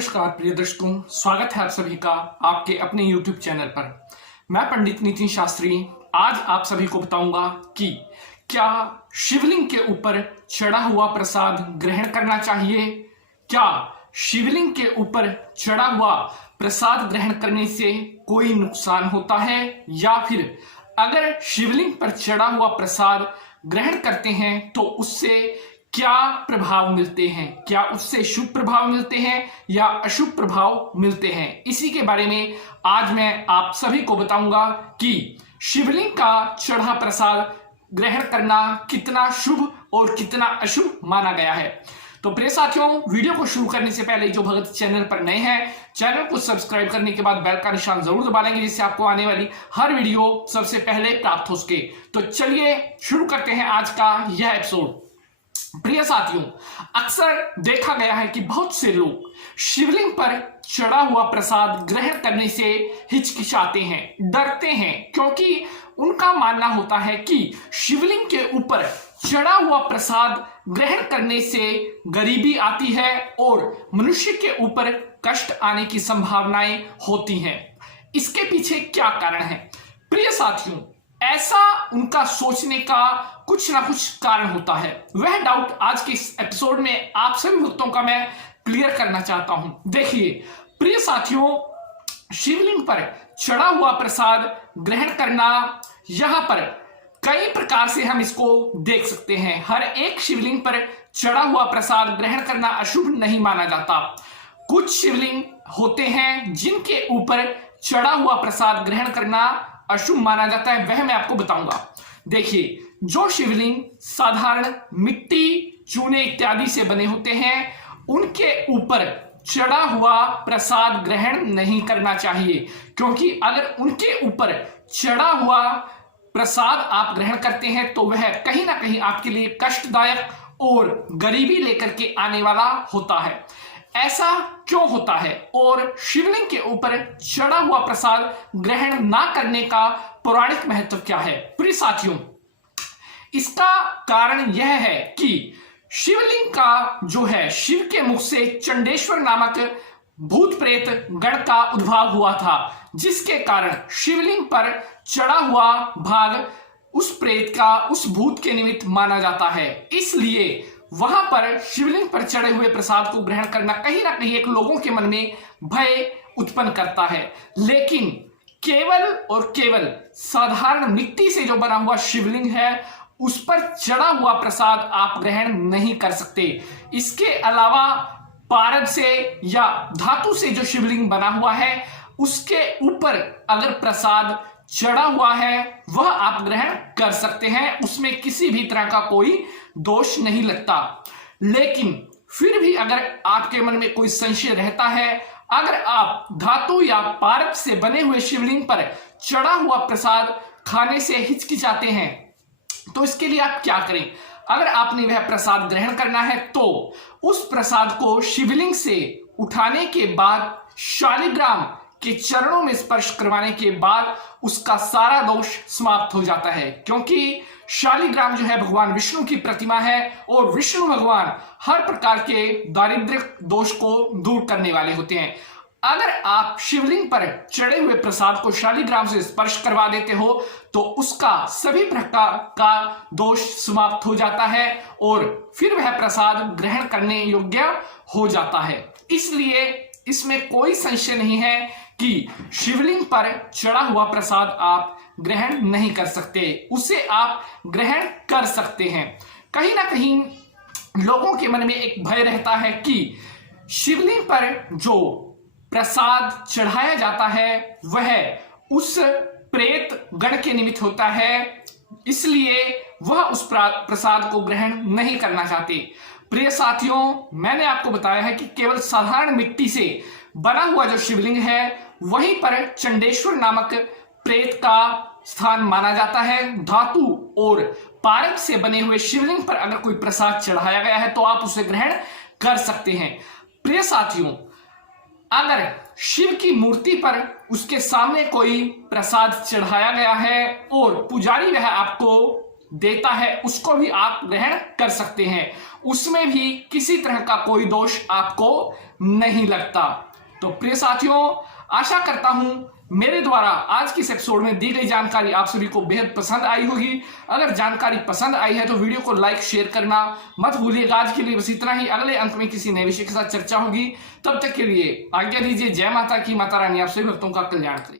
नमस्कार प्रिय दर्शकों, स्वागत है आप सभी का आपके अपने YouTube चैनल पर। मैं पंडित नितिन शास्त्री आज आप सभी को बताऊंगा कि क्या शिवलिंग के ऊपर चढ़ा हुआ प्रसाद ग्रहण करना चाहिए। क्या शिवलिंग के ऊपर चढ़ा हुआ प्रसाद ग्रहण करने से कोई नुकसान होता है, या फिर अगर शिवलिंग पर चढ़ा हुआ प्रसाद ग्रहण करते हैं तो उससे क्या प्रभाव मिलते हैं, क्या उससे शुभ प्रभाव मिलते हैं या अशुभ प्रभाव मिलते हैं। इसी के बारे में आज मैं आप सभी को बताऊंगा कि शिवलिंग का चढ़ा प्रसाद ग्रहण करना कितना शुभ और कितना अशुभ माना गया है। तो प्रिय साथियों, वीडियो को शुरू करने से पहले जो भगत चैनल पर नए हैं, चैनल को सब्सक्राइब करने के बाद बेल का निशान जरूर दबा लेंगे, जिससे आपको आने वाली हर वीडियो सबसे पहले प्राप्त हो सके। तो चलिए शुरू करते हैं आज का यह एपिसोड। प्रिय साथियों, अक्सर देखा गया है कि बहुत से लोग शिवलिंग पर चढ़ा हुआ प्रसाद ग्रहण करने से हिचकिचाते हैं, डरते हैं, क्योंकि उनका मानना होता है कि शिवलिंग के ऊपर चढ़ा हुआ प्रसाद ग्रहण करने से गरीबी आती है और मनुष्य के ऊपर कष्ट आने की संभावनाएं होती हैं। इसके पीछे क्या कारण है? प्रिय साथियों, ऐसा उनका सोचने का कुछ ना कुछ कारण होता है। वह डाउट आज के इस एपिसोड में आप सभी भक्तों का मैं क्लियर करना चाहता हूं। देखिए प्रिय साथियों, शिवलिंग पर चढ़ा हुआ प्रसाद ग्रहण करना, यहां पर कई प्रकार से हम इसको देख सकते हैं। हर एक शिवलिंग पर चढ़ा हुआ प्रसाद ग्रहण करना अशुभ नहीं माना जाता। कुछ शिवलिंग होते हैं जिनके ऊपर चढ़ा हुआ प्रसाद ग्रहण करना अशुभ माना जाता है, वह मैं आपको बताऊंगा। देखिए, जो शिवलिंग साधारण मिट्टी, चूने इत्यादि से बने होते हैं, उनके ऊपर चढ़ा हुआ प्रसाद ग्रहण नहीं करना चाहिए, क्योंकि अगर उनके ऊपर चढ़ा हुआ प्रसाद आप ग्रहण करते हैं तो वह कहीं ना कहीं आपके लिए कष्टदायक और गरीबी लेकर के आने वाला होता है। ऐसा क्यों होता है और शिवलिंग के ऊपर चढ़ा हुआ प्रसाद ग्रहण ना करने का पौराणिक महत्व क्या है? प्रिय साथियों, इसका कारण यह है कि शिवलिंग का जो है, शिव के मुख से चंडेश्वर नामक भूत प्रेत गण का उद्भव हुआ था, जिसके कारण शिवलिंग पर चढ़ा हुआ भाग उस प्रेत का, उस भूत के निमित्त माना जाता है। इसलिए वहां पर शिवलिंग पर चढ़े हुए प्रसाद को ग्रहण करना कहीं ना कहीं एक लोगों के मन में भय उत्पन्न करता है। लेकिन केवल और केवल साधारण मिट्टी से जो बना हुआ शिवलिंग है, उस पर चढ़ा हुआ प्रसाद आप ग्रहण नहीं कर सकते। इसके अलावा पारद से या धातु से जो शिवलिंग बना हुआ है, उसके ऊपर अगर प्रसाद चढ़ा हुआ है वह आप ग्रहण कर सकते हैं, उसमें किसी भी तरह का कोई दोष नहीं लगता। लेकिन फिर भी अगर आपके मन में कोई संशय रहता है, अगर आप धातु या पारद से बने हुए शिवलिंग पर चढ़ा हुआ प्रसाद खाने से हिचकिचाते हैं, तो इसके लिए आप क्या करें? अगर आपने वह प्रसाद ग्रहण करना है तो उस प्रसाद को शिवलिंग से उठाने के बाद शालिग्राम के चरणों में स्पर्श करवाने के बाद उसका सारा दोष समाप्त हो जाता है, क्योंकि शालिग्राम जो है भगवान विष्णु की प्रतिमा है और विष्णु भगवान हर प्रकार के दारिद्र्य दोष को दूर करने वाले होते हैं। अगर आप शिवलिंग पर चढ़े हुए प्रसाद को शालिग्राम से स्पर्श करवा देते हो तो उसका सभी प्रकार का दोष समाप्त हो जाता है और फिर वह प्रसाद ग्रहण करने योग्य हो जाता है। इसलिए इसमें कोई संशय नहीं है कि शिवलिंग पर चढ़ा हुआ प्रसाद आप ग्रहण नहीं कर सकते, उसे आप ग्रहण कर सकते हैं। कहीं ना कहीं लोगों के मन में एक भय रहता है कि शिवलिंग पर जो प्रसाद चढ़ाया जाता है वह उस प्रेत गण के निमित्त होता है, इसलिए वह उस प्रसाद को ग्रहण नहीं करना चाहते। प्रिय साथियों, मैंने आपको बताया है कि केवल साधारण मिट्टी से बना हुआ जो शिवलिंग है वहीं पर चंडेश्वर नामक प्रेत का स्थान माना जाता है। धातु और पारद से बने हुए शिवलिंग पर अगर कोई प्रसाद चढ़ाया गया है तो आप उसे ग्रहण कर सकते हैं। प्रिय साथियों, अगर शिव की मूर्ति पर उसके सामने कोई प्रसाद चढ़ाया गया है और पुजारी वह आपको देता है उसको भी आप ग्रहण कर सकते हैं, उसमें भी किसी तरह का कोई दोष आपको नहीं लगता। तो प्रिय साथियों, आशा करता हूं मेरे द्वारा आज की इस एपिसोड में दी गई जानकारी आप सभी को बेहद पसंद आई होगी। अगर जानकारी पसंद आई है तो वीडियो को लाइक शेयर करना मत भूलिएगा। आज के लिए बस इतना ही, अगले अंक में किसी नए विषय के साथ चर्चा होगी। तब तक के लिए आज्ञा दीजिए। जय माता की, माता रानी आप सभी भक्तों का कल्याण करे।